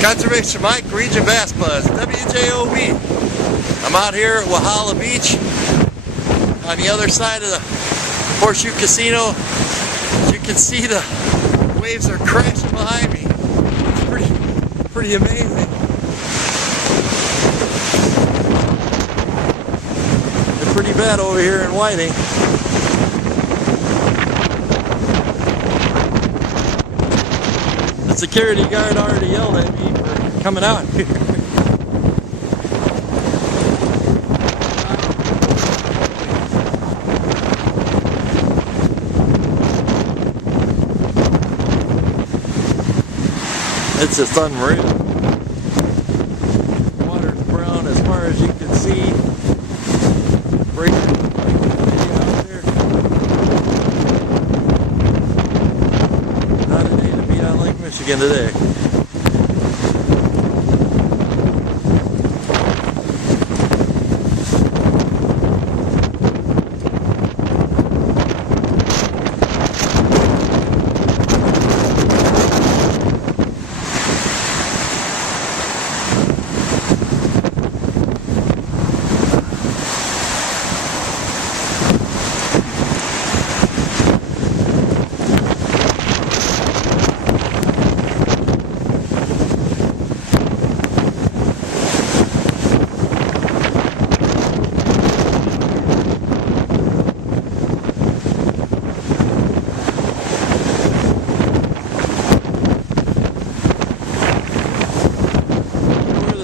Conservation Mike, Region Bass Buzz, WJOB. I'm out here at Walhalla Beach on the other side of the Horseshoe Casino. As you can see, the waves are crashing behind me. It's pretty amazing. They're pretty bad over here in Whiting. The security guard already yelled at me for coming out here. It's just unreal. Water's brown as far as you can see. Breakers out there. Not a day to be on Lake Michigan today.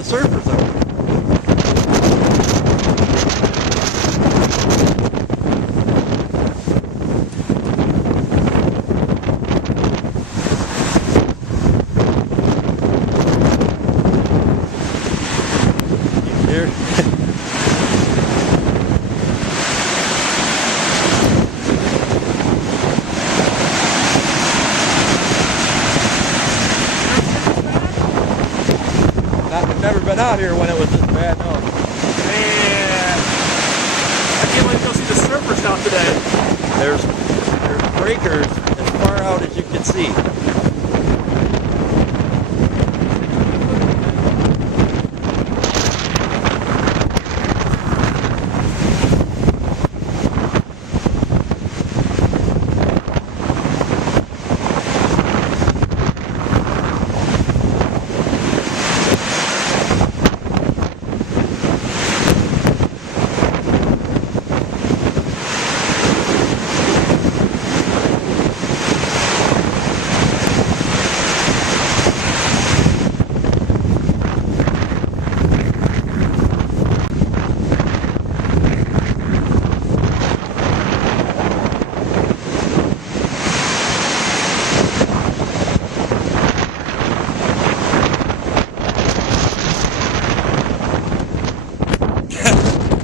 Surfers are. Here. I've never been out here when it was this bad, no. Man, I can't wait to go see the surfers out today. There's breakers as far out as you can see.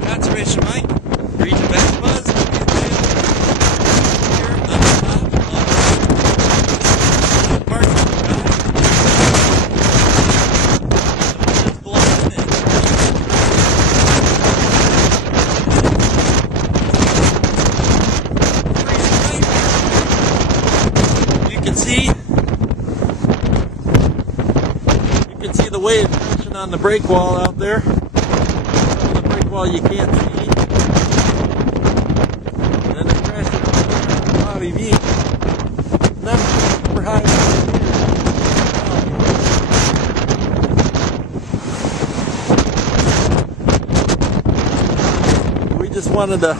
Conservation Mike, Region Bass Buzz, here on the top of the park. The wind is blowing in. You can see the wave crashing on the break wall out there. Well, you can't see. And then they're crashing on Bobby V. That's super high. We just wanted to